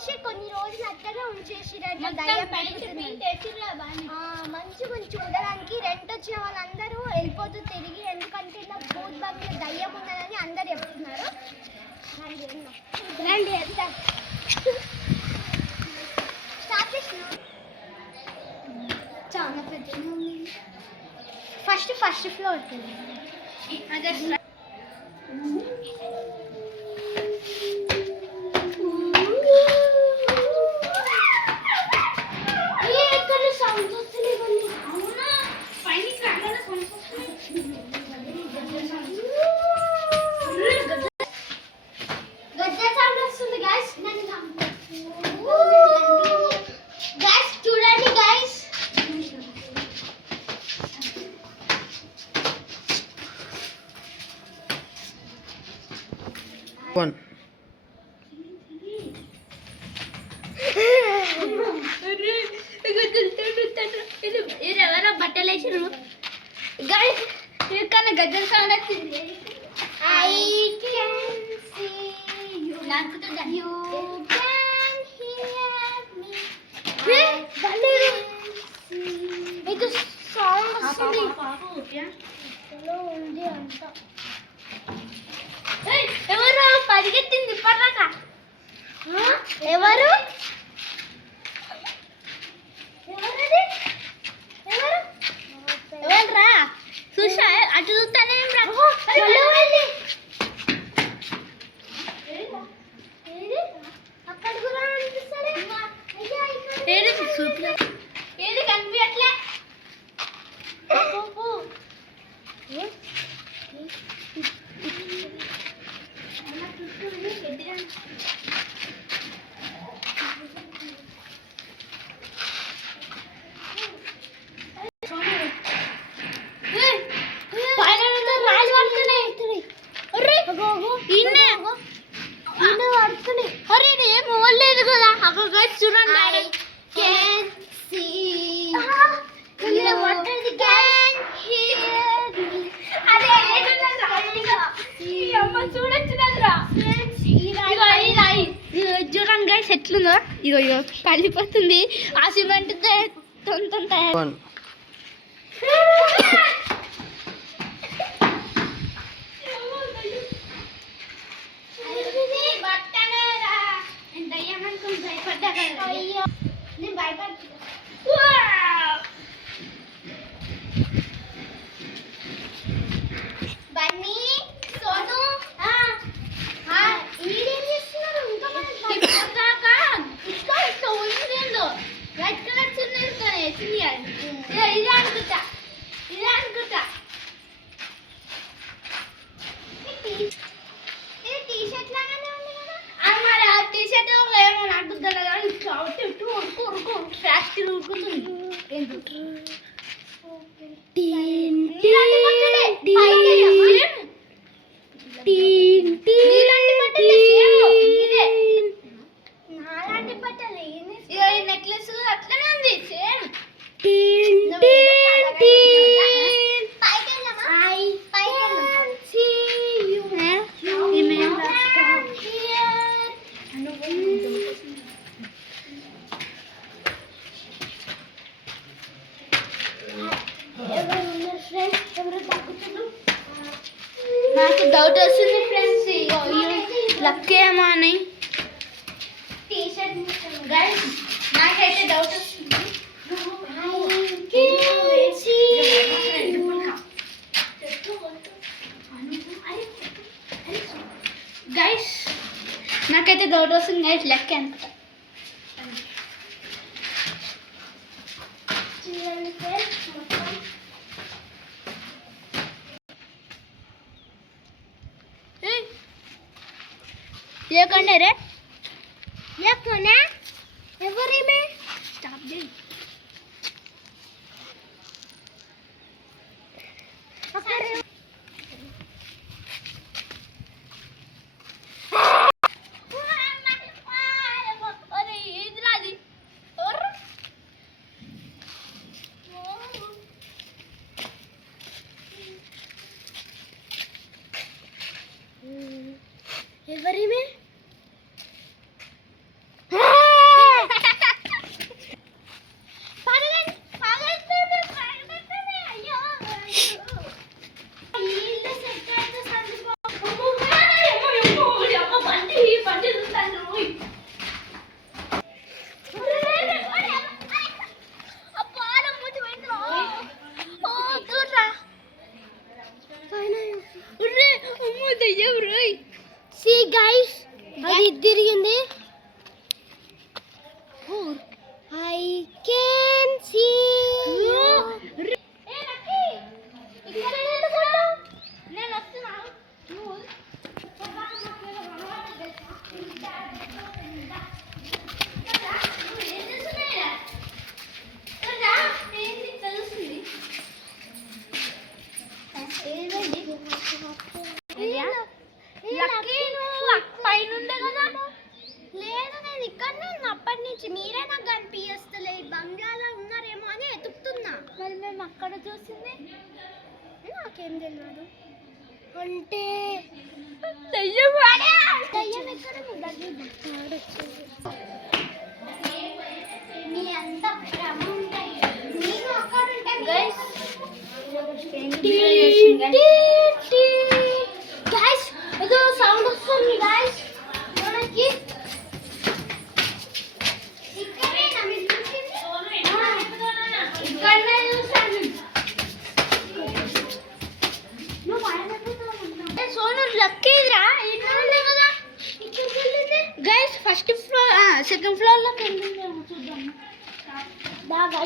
తీసేసి కొన్ని రోజులు అట్లనే ఉంచేసిరంట. మంచిగా చూడడానికి రెంట్ వచ్చిన వాళ్ళందరూ వెళ్ళిపోతూ తిరిగి, ఎందుకంటే ఇలా భూత్ బంగ్లా దయ్యం ఉన్నదని అందరు చెప్తున్నారు. రండి చాలా పెద్ద ఫస్ట్ ఫ్లోర్ అదే One. ఎవరో బట్టలు వేసారు కానీ గజ్జల సౌండ్ వచ్చింది. మీకు సాంగ్ వస్తుంది ఉంది అంట. ఎవరు పరిగెత్తింది ఇప్పటిదాకా? ఎవరు ఎవరురా? చూసా అటు చూస్తానే అక్కడ కూడా అనిపిస్తాడే ఏది కనిపించట్లే. చూడండి చూడండి గైస్ ఎట్లుందో. ఇగో కలిపోతుంది ఆ సిమెంట్ తయారు. నేను భయపడుతున్నా. బన్నీ సోను మీరేం చేస్తున్నారు? ఇంకా ఉంటుందో వైట్ కలర్ చిన్న ఇదే అనుకుంటా టీషర్ట్ లాగానే ఉంది కదా. మరి ఆ టీషర్ట్ ఏమో నాకు కానీ ఫ్యాక్టరీ ఉడుకుతుంది. నాలాంటి బట్టలు నెక్లెస్ అట్లనే ఉంది సేమ్. నాకు డౌట్ వస్తుంది ఫ్రెండ్స్, లక్కేమో అని. గైస్ నాకైతే డౌట్ వస్తుంది. గైస్ నాకైతే డౌట్ వస్తుంది గైస్, లెక్క ఎంత లేకుండా రే లేకున్నా ఎవరేమే స్టాప్ దే ఎవరిమే సీ గైస్ అది తిరిగింది. ఐ కెన్ సీ నేను వస్తున్నా. లేదు నేను ఇక్కడనే అప్పటి నుంచి మీరే నాకు కనిపిస్తలే. బంగ్లాలో ఉన్నారేమో అని ఎతుకుతున్నా. మరి మేము అక్కడ చూసింది నాకేం తెలియదు. అంటే దయ్యం ఎక్కడ మీ అంత భ్రమ ఉంటాయి. నేను అక్కడ ఉంటాను గైస్. గైస్ ఏదో సౌండ్ వస్తుంది గైస్. మనకి ఇక్కడేనా మీరు చూసింది? ఇక్కడనే చూసాను. నువ్వు సోను లక్కీదిరా. Guys first floor second floor లోకి వెళ్ళిందేమో చూద్దాం. బాగా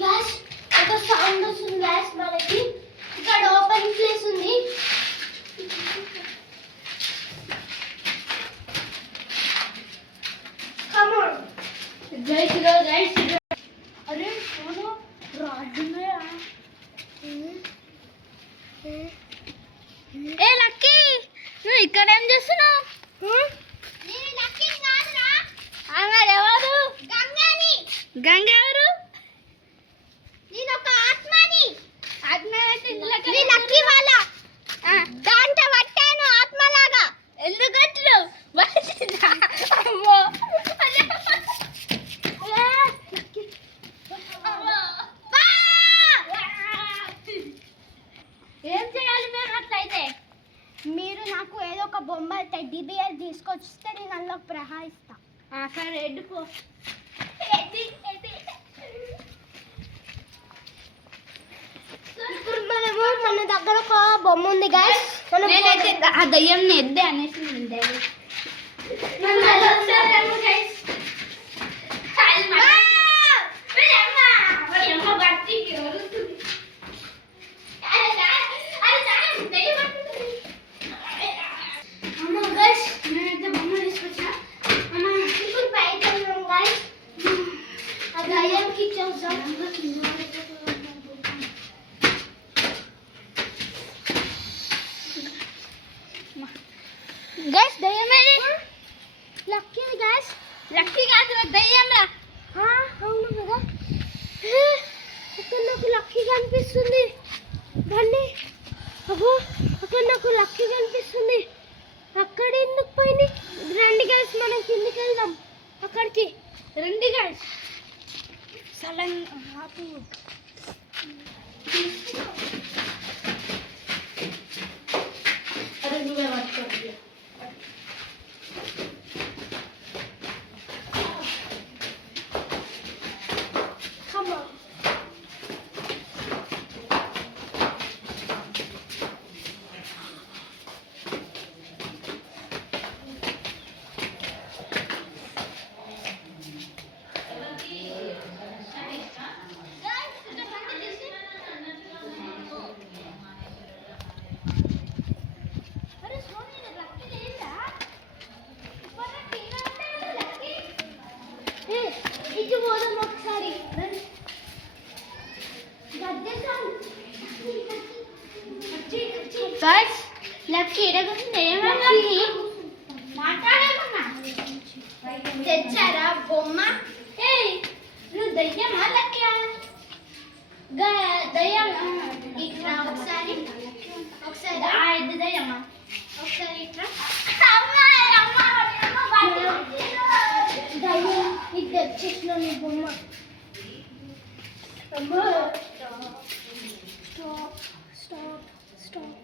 గ్యాస్ ఒక సౌండ్ వస్తుంది. గ్యాస్ మనకి ఇక్కడ ఓపెన్ ప్లేస్ ఉంది. అరే సోను రాడ్డు ఏ లక్కీ నువ్వు ఇక్కడ ఏం చేస్తున్నావు? ఎవరు? గంగ ఎవరు? నేను ఒక ఆత్మని. ఆత్మ లక్కీ వాళ్ళ దాంట్లో పట్టాను ఆత్మలాగా. ఎందుకు కట్టినావు? ఏం చేయాలి మేము అట్లయితే? మీరు నాకు ఏదో ఒక బొమ్మ టెడ్డీ బియర్ తీసుకొచ్చిస్తే నేను అందులో ప్రహాయిస్తా. సరే ఎడ్డుకో. ఇప్పుడు మనము మన దగ్గర ఒక బొమ్మ ఉంది గైస్. నేనైతే ఆ దయ్యంని ఎద్దే అనేసి గైస్ దయ్యమేది. లక్కీ గైస్. లక్కీ కాదు దయ్యంరా. అవును కదా. అక్కడ నాకు లక్కీ కనిపిస్తుంది. బండి అబ్బో అక్కడ నాకు లక్కీ కనిపిస్తుంది. అక్కడ ఎందుకు పోయింది? రండి గైస్ మనం కిందికి వెళ్దాం. అక్కడికి రండి గైస్. సడన్ ఆపు. అరే నువ్వే పట్టుకోండి. ఇటు పోదాం ఒకసారి. లక్కీ మాట్లాడేమన్నా తెచ్చారా బొమ్మ? నువ్వు దయ్యమా లక్కీ? దయ్యం ఇట్లా ఒకసారి ఒకసారి దయ్యమా ఒకసారి ఇట్లా ఇద్దరు చెట్లు బొమ్మ. Stop stop stop.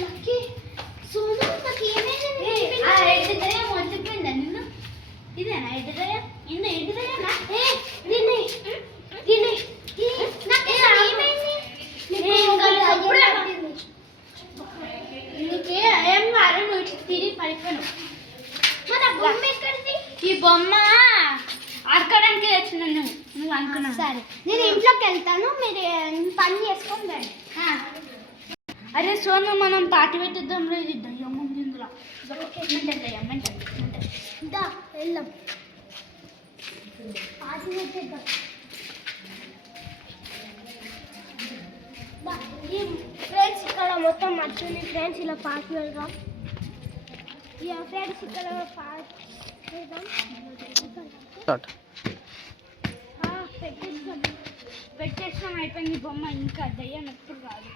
Lucky Sonu నాకు ఏమైంది? దయ్యం వచ్చిపోయిందా నిన్ను? ఇదేనా ఎడ్డు దయ్యం? ఎడ్డు దయ్యనా? అనుకున్నాను. సరే నేను ఇంట్లోకి వెళ్తాను, మీరు పని చేసుకొని రండి. అరే సోను, మనం పార్టీ పెట్టిద్దాం రా. ఇది దయ్యం ఉంది ఇందులో. దా వెళ్దాం, పార్టీ పెట్టేద్దాం. ఫ్రెండ్స్ ఇక్కడ మొత్తం మట్టుంది ఫ్రెండ్స్, ఇలా పార్టీ వెళ్దాం. ఇక ఫ్రెండ్స్ ఇక్కడ పార్టీ వెళ్దాం. పెట్టేస్తాం, అయిపోయింది బొమ్మ. ఇంకా దయ్యం ఎప్పుడు రాదు.